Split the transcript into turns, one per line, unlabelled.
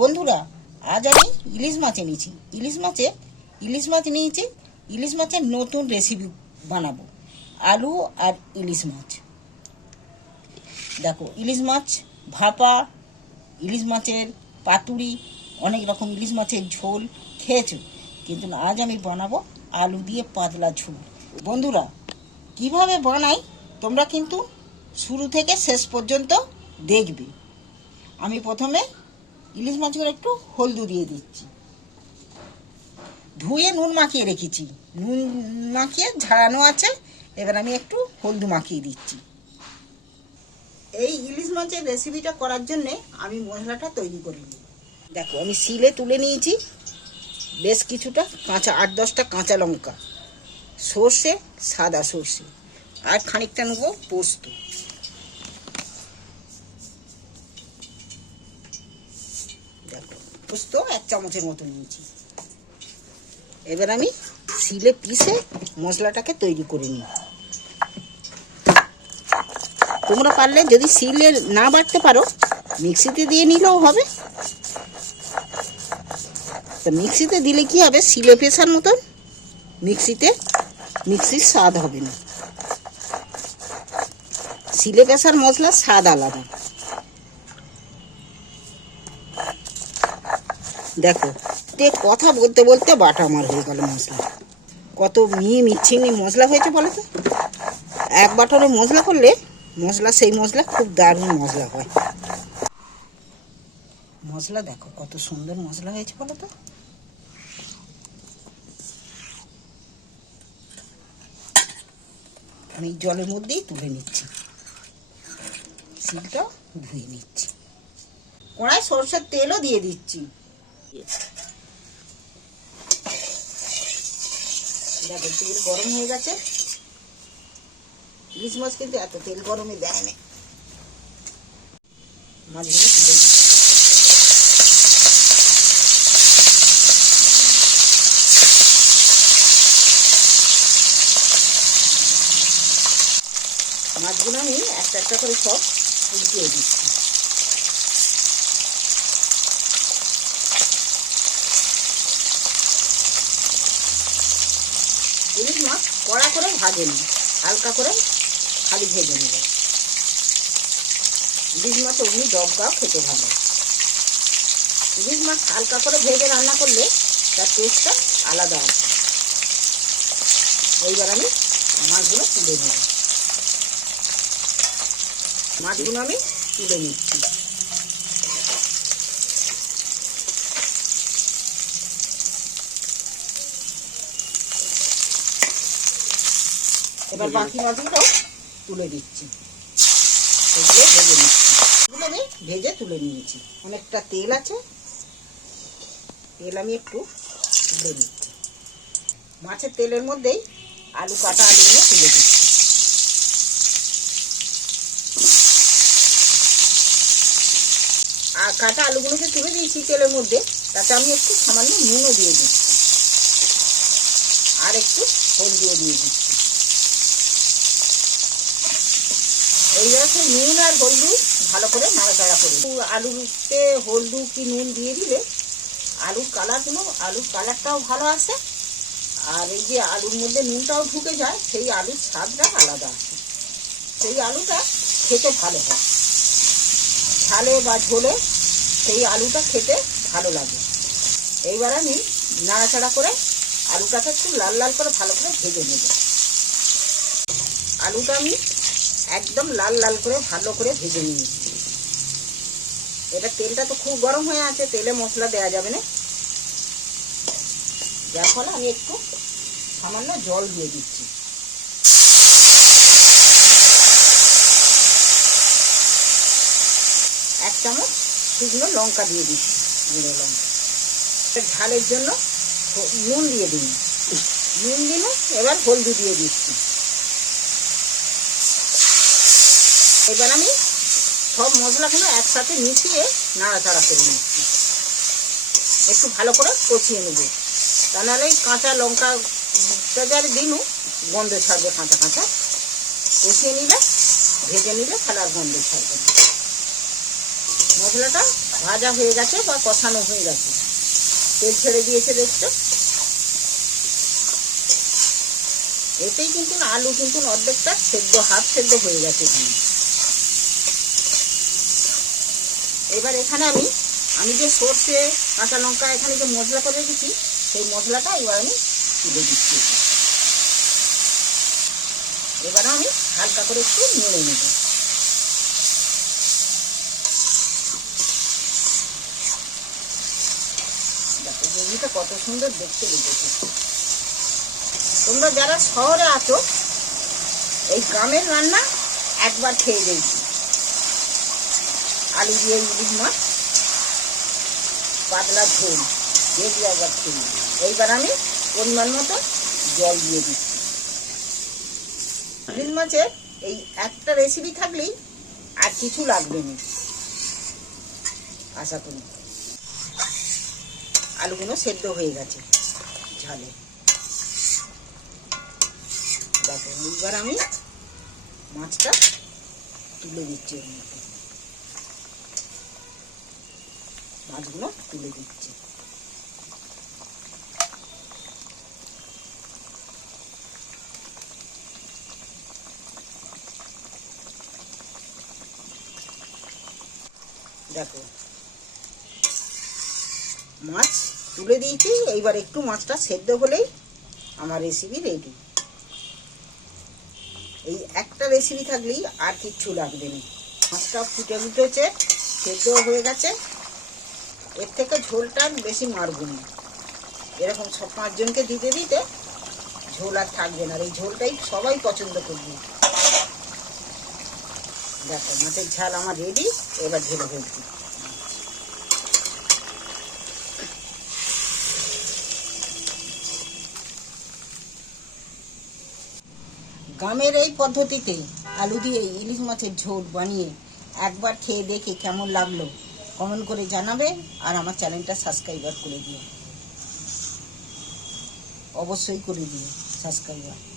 বন্ধুরা, আজ আমি ইলিশ মাছ এনেছি। ইলিশ মাছে, ইলিশ মাছ নিয়েছি, ইলিশ মাছের নতুন রেসিপি বানাবো, আলু আর ইলিশ মাছ। দেখো, ইলিশ মাছ ভাপা, ইলিশ মাছের পাতুরি, অনেক রকম ইলিশ মাছের ঝোল খেয়েছো, কিন্তু আজ আমি বানাবো আলু দিয়ে পাতলা ঝোল। বন্ধুরা, কীভাবে বানাই তোমরা কিন্তু শুরু থেকে শেষ পর্যন্ত দেখবে। আমি প্রথমে ইলিশ মাছগুলো একটু হলদু দিয়ে দিচ্ছি। ধুয়ে নুন মাখিয়ে রেখেছি। নুন মাখিয়ে ঝাড়ানো আছে, এবার আমি একটু হলদু মাখিয়ে দিচ্ছি। এই ইলিশ মাছের রেসিপিটা করার জন্যে আমি মশলাটা তৈরি করে নিই। দেখো, আমি শিলে তুলে নিয়েছি বেশ কিছুটা কাঁচা, আট দশটা কাঁচা লঙ্কা, সর্ষে, সাদা সর্ষে, আর খানিকটা নেব পোস্ত। পোস্ত এক চামচের মতো নিয়েছি। এবার আমি শিলে পিষে মশলাটাকে তৈরি করে নিই। তোমরা পারলে যদি শিলে না বাটতে পারো, মিক্সিতে দিয়ে নিলেও হবে। তা মিক্সিতে দিলে কি হবে? শিলে পেশার মতন মিক্সিতে, মিক্সির স্বাদ হবে না। শিলে পেশার মশলার স্বাদ আলাদা। দেখো। তে কথা বলতে বলতে বাটা আমার হয়ে গেল মশলা। কত মিহি মিচ্ছিনি মশলা হয়েছে বলো তো? এক বাটরে মশলা করলে মশলা, সেই মশলা খুব দারুণ মশলা হয়। মশলা দেখো, কত সুন্দর মশলা হয়েছে বলো তো? আমি জলের মধ্যেই তুলে নিচ্ছি। শিলটা ধুয়ে নিচ্ছি। কড়াই সরষের তেলও দিয়ে দিচ্ছি। দেখো, তেল গরম হয়ে গেছে। ইলিশ মাছ কিন্তু এত তেল গরমে দেয় না। মাছগুলো আমি একটা একটা করে সব উল্টিয়ে দিচ্ছি। ইলিশ মাছ কড়া করে ভাজে নি হালকা করে খালি ভেজে নেব। ইলিশ মাছ অমনি ডবগাও খেতে ভালো। ইলিশ মাছ হালকা করে ভেজে রান্না করলে তার টেস্টটা আলাদা আছে এইবার আমি মাছগুলো তুলে নেব। মাছগুলো আমি তুলে নিচ্ছি। এবার বাকি মাছগুলো তুলে দিচ্ছি। সেগুলো ভেজে নিচ্ছি। এগুলো আমি ভেজে তুলে নিয়েছি। অনেকটা তেল আছে। তেল আমি একটু তুলে নিচ্ছি। মাছের তেলের মধ্যেই আলু কাটা আলুগুলো তুলে দিচ্ছি। আর কাটা আলুগুলোকে তুলে দিয়েছি তেলের মধ্যে তাতে আমি একটু সামান্য নুনও দিয়ে দিচ্ছি। আর একটু হলদিও দিয়ে দিচ্ছি। সেই নুন আর হলদু ভালো করে নাড়াচাড়া করি। আলুতে হলদু কি নুন দিয়ে দিলে? আলুর কালারগুলো আলুর কালারটাও ভালো আসে। আর এই যে আলুর মধ্যে নুনটাও ঢুকে যায়, সেই আলুর স্বাদটা আলাদা আসে। সেই আলুটা খেতে ভালো হয়। ঝালে বা ঝোলে সেই আলুটা খেতে ভালো লাগে। এইবার আমি নাড়াচাড়া করে আলুটাকে একটু লাল লাল করে ভালো করে ভেজে নেব। আলুটা আমি একদম লাল লাল করে ভালো করে ভেজে নিয়েছি এটা তেলটা তো খুব গরম হয়ে আছে, তেলে মশলা দেওয়া যাবে না। যার ফলে আমি একটু সামান্য জল দিয়ে দিচ্ছি। এক চামচ শুকনো লঙ্কা দিয়ে দিচ্ছি, গুঁড়ো লঙ্কা। ঝালের জন্য নুন দিয়ে দিন। নুন দিলে এবার হলদি দিয়ে দিচ্ছি। এবার আমি সব মশলাগুলো একসাথে মিশিয়ে নাড়াচাড়া করে নিচ্ছি। একটু ভালো করে কষিয়ে নেব। তা নাহলে কাঁচা লঙ্কাটা যার দিনু, গন্ধ ছাড়বে কাঁচা কাঁচা। কষিয়ে নিলে, ভেজে নিলে তাহলে আর গন্ধ ছাড়বে না। মশলাটা ভাজা হয়ে গেছে বা কষানো হয়ে গেছে। তেল ছেড়ে দিয়েছে দেখছ? এতেই কিন্তু আলু কিন্তু অর্ধেকটা সেদ্ধ, হাফ সেদ্ধ হয়ে গেছে এখানে। এবার এখানে আমি আমি যে সর্ষে, কাঁচা লঙ্কা, এখানে যে মশলা করে রেখেছি, সেই মশলাটা এবার আমি তুলে দিচ্ছি। এখানে। এবার আমি হালকা করে একটু নেড়ে নেব। কত সুন্দর দেখতে লেগেছে। তোমরা যারা শহরে আছো, এই গ্রামের রান্না একবার খেয়ে দেখবি। আলু দিয়ে ইলিশ মাছ। পাতলা ঝোল। দেখবি একবার নিবি। এইবার আমি পরিমাণ মতো জল দিয়ে দিচ্ছি। ইলিশ মাছের এই একটা রেসিপি থাকলেই আর কিছু লাগবে না। আশা করি। আলুগুলো সেদ্ধ হয়ে গেছে ঝালে। দেখো এইবার আমি মাছটা তুলে দিচ্ছি এর মধ্যে। মাছগুলো তুলে দিচ্ছি। দেখো, মাছ তুলে দিয়েছি, এইবার একটু মাছটা সেদ্ধ হলেই আমার রেসিপি রেডি এই একটা রেসিপি থাকলেই আর কিচ্ছু লাগবে না। মাছটা ফুটে উঠেছে সেদ্ধ হয়ে গেছে। এর থেকে ঝোলটা বেশি মারব না। এরকম সব পাঁচজনকে দিতে দিতে ঝোল আর থাকবে না। এই ঝোলটাই সবাই পছন্দ করবে। দেখো, মাছের ঝাল আমার রেডি এবার ঝোলে ফেলছি। গ্রামের এই পদ্ধতিতে আলু দিয়ে ইলিশ মাছের ঝোল বানিয়ে একবার খেয়ে দেখে কেমন লাগল। কমেন্ট করে জানাবে আর আমার চ্যানেলটা সাবস্ক্রাইবার করে দিও। অবশ্যই করে দিও সাবস্ক্রাইবার।